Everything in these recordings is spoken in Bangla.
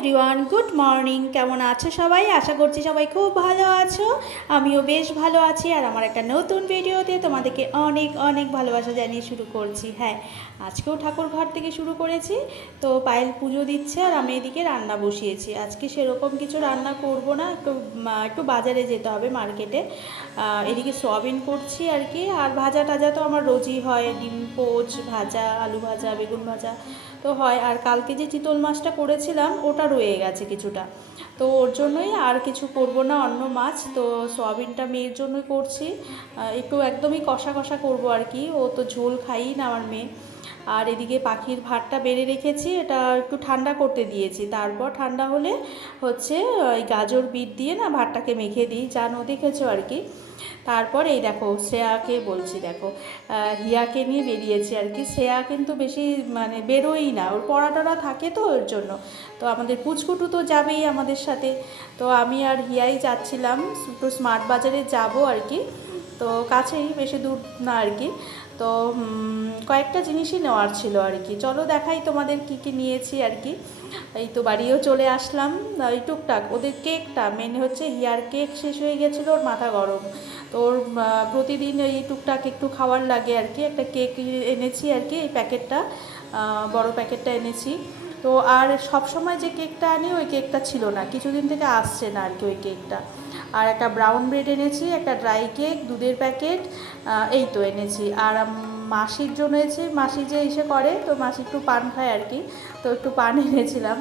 এভরিওয়ান গুড মর্নিং কেমন আছো সবাই? আশা করছি সবাই খুব ভালো আছো। আমিও বেশ ভালো আছি আর আমার একটা নতুন ভিডিওতে তোমাদেরকে অনেক অনেক ভালোবাসা জানিয়ে শুরু করছি। হ্যাঁ আজকেও ঠাকুর ঘর থেকে শুরু করেছি। তো পায়েল পুজো দিচ্ছে আর আমি এদিকে রান্না বসিয়েছি। আজকে সেরকম কিছু রান্না করব না, একটু একটু বাজারে যেতে হবে মার্কেটে। এদিকে সোয়াবিন করছি আর কি। আর ভাজা টাজা তো আমার রোজই হয়। ডিম, পোচ, ভাজা, আলু ভাজা, বেগুন ভাজা। তো হয়, আর কালকে যে চিতল মাছটা করেছিলাম, ওটা রয়ে গেছে কিছুটা। তো ওর জন্যই আর কিছু করব না, অন্য মাছ। তো সয়াবিনটা মেয়ের জন্যই করছি। একটু একদমই কষা কষা করব আর কি। ও তো ঝোল খাই না আমার মেয়ে। আর এদিকে পাখির ভাতটা বেড়ে রেখেছি, এটা একটু ঠান্ডা করতে দিয়েছি। তারপর ঠান্ডা হলে হচ্ছে, ওই গাজর বিট দিয়ে না ভাতটাকে মেখে দিই। জানো দেখেছ আর কি। তারপর এই দেখো, শ্রেয়াকে বলছি দেখো হিয়াকে নিয়ে বেরিয়েছি আর কি। শ্রেয়া কিন্তু বেশি মানে বেরোই না, ওর পড়া টড়া থাকে তো ওর জন্য। তো আমাদের পুচকুটু তো যাবেই আমাদের সাথে। তো আমি আর হিয়াই যাচ্ছিলাম একটু স্মার্ট বাজারে যাব আর কি। তো কাছেই, বেশি দূর না আর কি। তো কয়েকটা জিনিসই নেওয়ার ছিল আর কি। চলো দেখাই তোমাদের কি কি নিয়েছি আর কি। এই তো বাড়িও চলে আসলাম। এই টুকটাক, ওদের কেকটা মেন হচ্ছে হিয়ার কেক শেষ হয়ে গেছিল, ওর মাথা গরম। তো ওর আহ, প্রতিদিন এই টুকটাক একটু খাওয়ার লাগে আর কি। একটা কেক এনেছি আর কি এই প্যাকেটটা বড় প্যাকেটটা এনেছি। তো আর সব সময় যে কেকটা আনি ওই কেকটা ছিল না। কিছুদিন থেকে আসছে না আর কি ওই কেকটা। আর একটা ব্রাউন ব্রেড এনেছি একটা ড্রাই কেক দুধের প্যাকেট এই তো এনেছি। আর মাসির জন্য এনেছি মাসি যে এসে করে তো মাসি একটু পান খায় আর কি। তো একটু পান এনেছিলাম।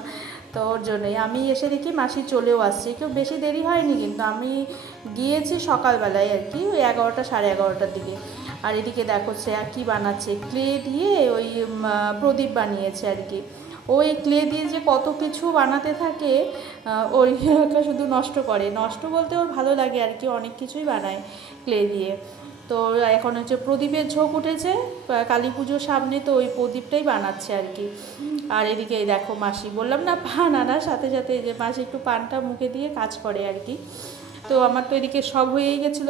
তো ওর জন্যই। আমি এসে দেখি মাসি চলেও আসছে। কেউ বেশি দেরি হয়নি কিন্তু আমি গিয়েছি সকালবেলায় আর কি, ওই এগারোটা সাড়ে এগারোটার দিকে। আর এদিকে দেখো শ্রেয়া কী বানাচ্ছে। ক্লে দিয়ে ওই প্রদীপ বানিয়েছে আর কি। ওই ক্লে দিয়ে যে কত কিছু বানাতে থাকে ওই শুধু নষ্ট করে। নষ্ট বলতে ওর ভালো লাগে আর কি, অনেক কিছুই বানায় ক্লে দিয়ে। তো এখন হচ্ছে প্রদীপের ঝোঁক উঠেছে কালী পুজোর সামনে তো ওই প্রদীপটাই বানাচ্ছে আর কি। আর এদিকে দেখো মাসি, বললাম না পান আনার সাথে সাথে যে মাসি একটু পানটা মুখে দিয়ে কাজ করে আর কি। তো আমার তো এদিকে সব হয়েই গেছিল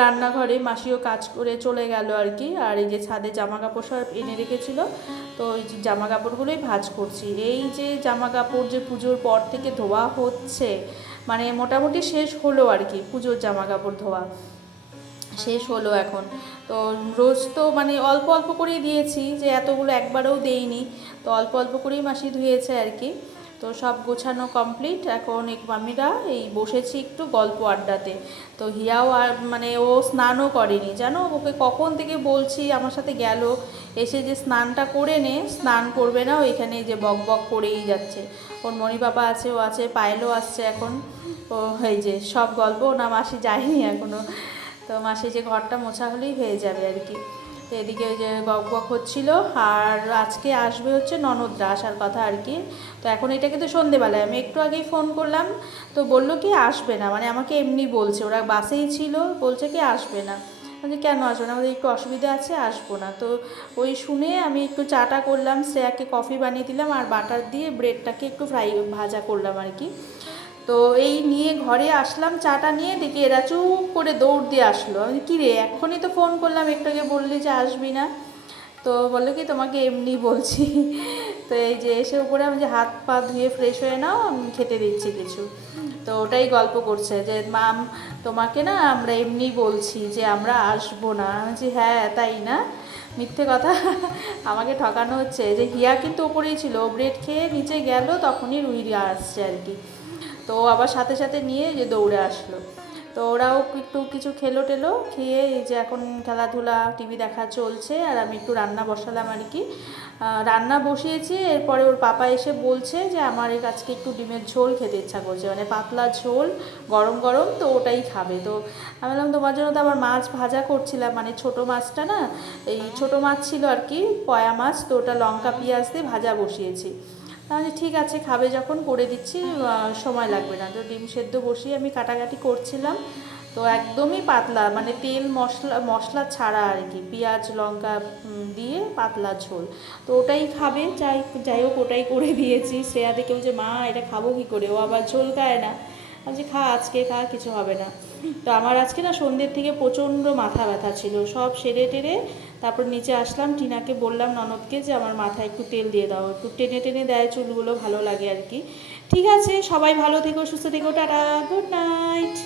রান্নাঘরে, মাসিও কাজ করে চলে গেল আর কি। আর এই যে ছাদে জামা কাপড় সব এনে রেখেছিল, তো ওই যে জামা কাপড়গুলোই ভাজ করছি। এই যে জামা কাপড় যে পুজোর পর থেকে ধোয়া হচ্ছে মানে মোটামুটি শেষ হলো আর কি, পুজোর জামা কাপড় ধোয়া। শেষ হলো এখন। তো রোজ তো মানে অল্প অল্প করেই দিয়েছি যে এতগুলো একবারেও দেইনি। তো অল্প অল্প করেই মাসি ধুয়েছে আর কি। তো সব গোছানো কমপ্লিট এখন মামিরা এই বসেছি একটু গল্প আড্ডাতে। তো হিয়াও আর মানে ও স্নানও করেনি। জানো? ওকে কখন থেকে বলছি আমার সাথে গেল। এসে যে স্নানটা করে নে, স্নান করবে না ও এখানে যে বক বক করেই যাচ্ছে। ওর মণি বাবা আছে, ও আছে, পায়েলও আসছে এখন। ও এই যে সব গল্প না মাসি যায়নি এখনও তো মাসে যে ঘরটা মোছা হলেই হয়ে যাবে আর কি। এদিকে ওই যে গক বক হচ্ছিল, আর আজকে আসবে হচ্ছে ননদরা আসার কথা আর কি। তো এখন এটা কিন্তু সন্ধেবেলায়, আমি একটু আগেই ফোন করলাম, তো বলল কি আসবে না মানে আমাকে এমনি বলছে, ওরা বাসেই ছিল, বলছে কি আসবে না। বলছি, কেন আসবে না? আমাদের একটু অসুবিধা আছে, আসব না। তো ওই শুনে আমি একটু চাটা করলাম, শ্রেয়াকে কফি বানিয়ে দিলাম, আর বাটার দিয়ে ব্রেডটাকে একটু ফ্রাই ভাজা করলাম আর কি। তো এই নিয়ে ঘরে আসলাম, চাটা নিয়ে দেখি এরা চুপ করে দৌড় দিয়ে আসলো। আমি কী রে, এক্ষুনি তো ফোন করলাম, একটু আগে বললি যে আসবি না? তো বলল কি, তোমাকে এমনি বলছি। তো এই যে এসে উপরে আমি যে হাত পা ধুয়ে ফ্রেশ হয়ে নাও, আমি খেতে দিচ্ছি কিছু। তো ওটাই গল্প করছে যে, মাম, তোমাকে না আমরা এমনি বলছি যে আমরা আসব না। বলছি হ্যাঁ তাই না? মিথ্যে কথা। আমাকে ঠকানো হচ্ছে। যে হিয়া কিন্তু ওপরেই ছিল ব্রেড খেয়ে নিচে গেল, তখনই রুহিরা আসছে আর কি। তো আবার সাথে সাথে নিয়ে যে দৌড়ে আসলো। তো ওরাও একটু কিছু খেলো টেলো, খেয়ে এই যে এখন খেলাধুলা, টিভি দেখা চলছে আর আমি একটু রান্না বসালাম আর কি। রান্না বসিয়েছি, এরপরে ওর পাপা এসে বলছে যে আমার এই আজকে একটু ডিমের ঝোল খেতে ইচ্ছা করছে মানে পাতলা ঝোল, গরম গরম তো ওটাই খাবে। তো আমি বললাম, তোমার জন্য তো আবার মাছ ভাজা করছিলাম মানে ছোট মাছটা না, এই ছোট মাছ ছিল আর কি, পয়া মাছ, তো ওটা লঙ্কা, পেঁয়াজ দিয়ে ভাজা বসিয়েছি। তাহলে ঠিক আছে খাবে যখন করে দিচ্ছি সময় লাগবে না। তো ডিম সেদ্ধ বসিয়ে আমি কাটাকাটি করছিলাম। তো একদমই পাতলা মানে তেল মশলা মশলা ছাড়া আর কি পেঁয়াজ লঙ্কা দিয়ে পাতলা ঝোল। তো ওটাই খাবে যাই যাই হোক ওটাই করে দিয়েছি। শ্রেয়া কেউ যে মা এটা খাব কী করে? ও আবার ঝোল খায় না। আজকে খা আজকে খা, কিছু হবে না। তো আমার আজকে না সন্ধ্যের থেকে প্রচণ্ড মাথা ব্যথা ছিল। সব সেরে টেরে তারপর নিচে আসলাম, টিনাকে বললাম, ননদকে যে আমার মাথায় একটু তেল দিয়ে দাও। একটু টেনে টেনে দেয় চুলগুলো, ভালো লাগে আর কি। ঠিক আছে, সবাই ভালো থেকো, সুস্থ থেকো, টাটা, গুড নাইট।